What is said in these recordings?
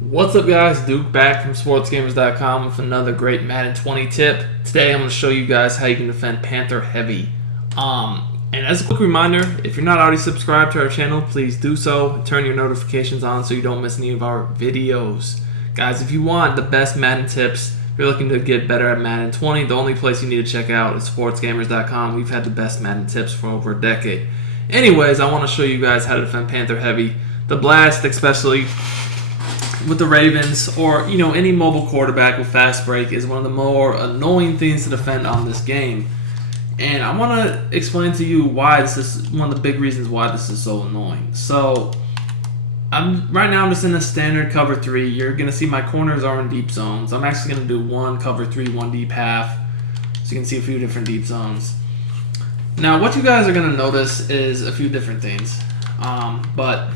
What's up, guys? Duke back from Sportsgamerz.com with another great Madden 20 tip. Today I'm going to show you guys how you can defend Panther heavy. And as a quick reminder, if you're not already subscribed to our channel, please do so. Turn your notifications on so you don't miss any of our videos. Guys, if you want the best Madden tips, if you're looking to get better at Madden 20, the only place you need to check out is Sportsgamerz.com. We've had the best Madden tips for over a decade. Anyways, I want to show you guys how to defend Panther heavy. The blast, especially with the Ravens, or any mobile quarterback with fast break, is one of the more annoying things to defend on this game. And I want to explain to you why this is one of the big reasons why this is so annoying. So right now I'm just in a standard cover 3. You're going to see my corners are in deep zones. I'm actually going to do one cover 3, one deep half, so you can see a few different deep zones. Now what you guys are going to notice is a few different things, but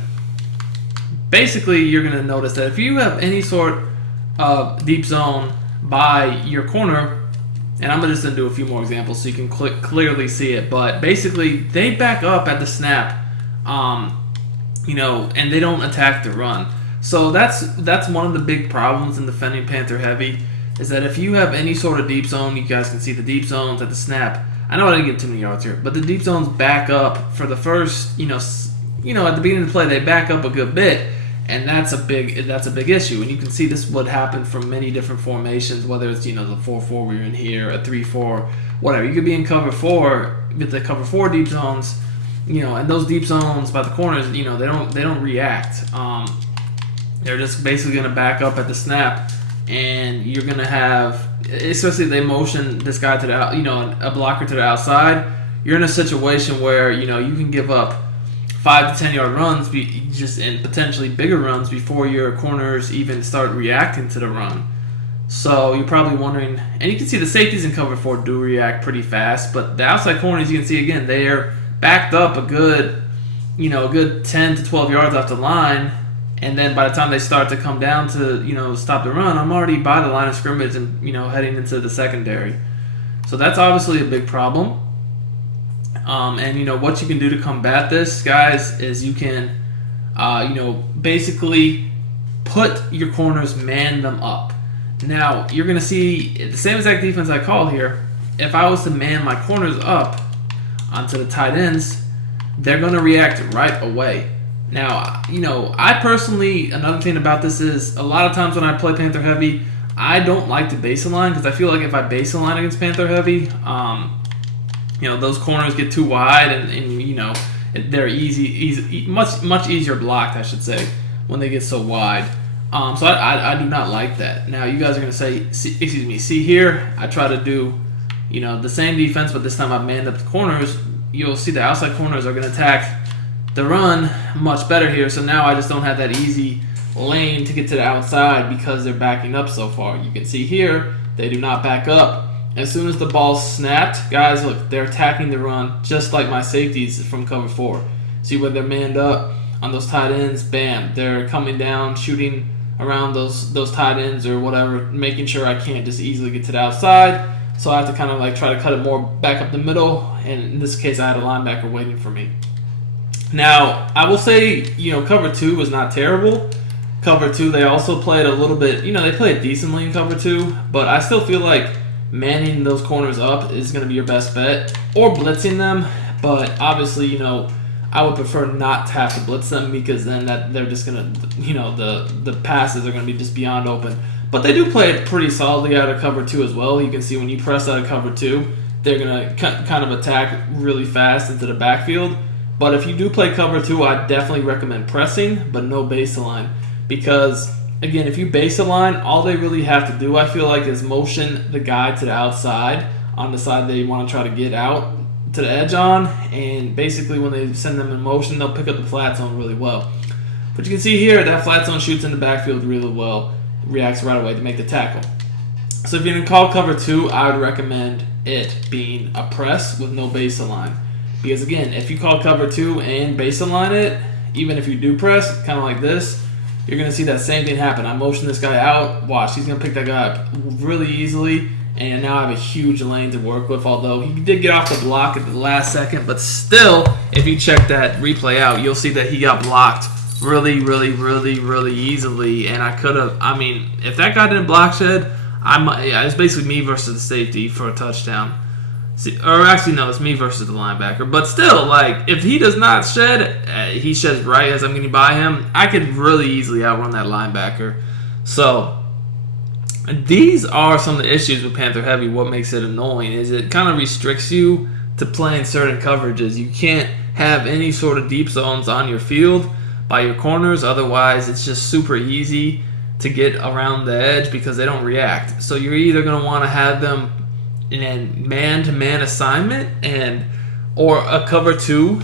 basically, you're going to notice that if you have any sort of deep zone by your corner, and I'm just going to do a few more examples so you can clearly see it, but basically, they back up at the snap, and they don't attack the run. So that's one of the big problems in defending Panther heavy, is that if you have any sort of deep zone, you guys can see the deep zones at the snap. I know I didn't get too many yards here, but the deep zones back up for the first, at the beginning of the play, they back up a good bit. And that's a big issue. And you can see this would happen from many different formations, whether it's the 4-4 where you're in here, a 3-4, whatever. You could be in cover 4 with the cover 4 deep zones, and those deep zones by the corners, they don't react. They're just basically going to back up at the snap, and you're going to have, especially if they motion this guy to the a blocker to the outside, you're in a situation where you can give up 5 to 10 yard runs, and potentially bigger runs before your corners even start reacting to the run. So you're probably wondering, and you can see the safeties in cover 4 do react pretty fast, but the outside corners, you can see again, they're backed up a good 10 to 12 yards off the line, and then by the time they start to come down to stop the run, I'm already by the line of scrimmage and heading into the secondary. So that's obviously a big problem. And what you can do to combat this, guys, is you can basically put your corners, man them up. Now you're gonna see the same exact defense I call here. If I was to man my corners up onto the tight ends, they're gonna react right away. Now I personally, another thing about this is a lot of times when I play Panther heavy, I don't like to base align, because I feel like if I base align against Panther heavy, those corners get too wide, and they're much easier blocked, I should say, when they get so wide. So I do not like that. Now you guys are gonna say, see here, I try to do, the same defense, but this time I've manned up the corners. You'll see the outside corners are gonna attack the run much better here. So now I just don't have that easy lane to get to the outside because they're backing up so far. You can see here, they do not back up. As soon as the ball snapped, guys, look, they're attacking the run just like my safeties from cover 4. See where they're manned up on those tight ends? Bam, they're coming down, shooting around those tight ends or whatever, making sure I can't just easily get to the outside. So I have to kind of try to cut it more back up the middle, and in this case I had a linebacker waiting for me. Now, I will say, cover 2 was not terrible. Cover 2, they also played a little bit, they played decently in cover 2, but I still feel like manning those corners up is going to be your best bet, or blitzing them. But obviously, I would prefer not to have to blitz them, because then they're just going to, the passes are going to be just beyond open. But they do play it pretty solidly out of cover 2 as well. You can see when you press out of cover 2, they're going to kind of attack really fast into the backfield. But if you do play cover 2, I definitely recommend pressing, but no base line, because again, if you base a line, all they really have to do, I feel like, is motion the guy to the outside on the side they want to try to get out to the edge on, and basically when they send them in motion, they'll pick up the flat zone really well. But you can see here, that flat zone shoots in the backfield really well, reacts right away to make the tackle. So if you're going to call cover 2, I would recommend it being a press with no base align. Because again, if you call cover 2 and base align it, even if you do press, kind of like this, you're going to see that same thing happen. I motion this guy out. Watch, he's going to pick that guy up really easily. And now I have a huge lane to work with, although he did get off the block at the last second. But still, if you check that replay out, you'll see that he got blocked really easily, and I could have. I mean, if that guy didn't block shed, it's basically me versus the safety for a touchdown. Or actually, no, it's me versus the linebacker. But still, like, if he does not shed, he sheds right as I'm getting by him, I could really easily outrun that linebacker. So, these are some of the issues with Panther Heavy. What makes it annoying is it kind of restricts you to playing certain coverages. You can't have any sort of deep zones on your field by your corners. Otherwise, it's just super easy to get around the edge because they don't react. So you're either going to want to have them in man-to-man assignment or a cover 2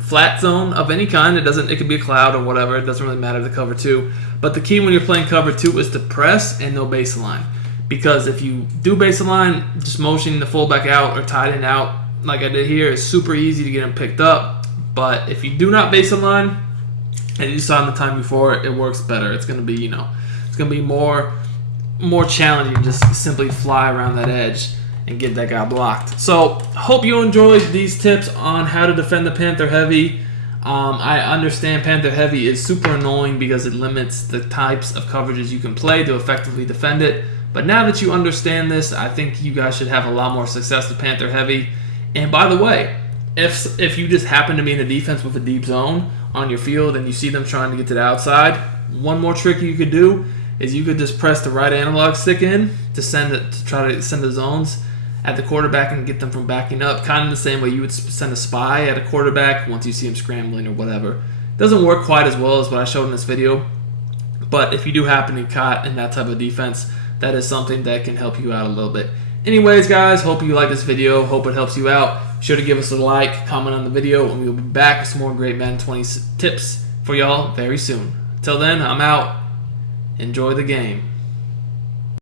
flat zone of any kind. It could be a cloud or whatever. It doesn't really matter the cover 2. But the key when you're playing cover 2 is to press and no baseline. Because if you do baseline, just motioning the fullback out or tight end out like I did here is super easy to get him picked up. But if you do not baseline, and you saw in the time before, it works better. It's going to be, it's going to be more challenging. Just simply fly around that edge and get that guy blocked. So, hope you enjoyed these tips on how to defend the Panther Heavy. I understand Panther Heavy is super annoying because it limits the types of coverages you can play to effectively defend it. But now that you understand this, I think you guys should have a lot more success with Panther Heavy. And by the way, if you just happen to be in a defense with a deep zone on your field and you see them trying to get to the outside, one more trick you could do is you could just press the right analog stick in to try to send the zones at the quarterback and get them from backing up, kind of the same way you would send a spy at a quarterback once you see him scrambling or whatever. Doesn't work quite as well as what I showed in this video, but if you do happen to be caught in that type of defense, that is something that can help you out a little bit. Anyways, guys, hope you like this video. Hope it helps you out. Be sure to give us a like, comment on the video, and we'll be back with some more great Madden 20 tips for y'all very soon. Till then, I'm out. Enjoy the game.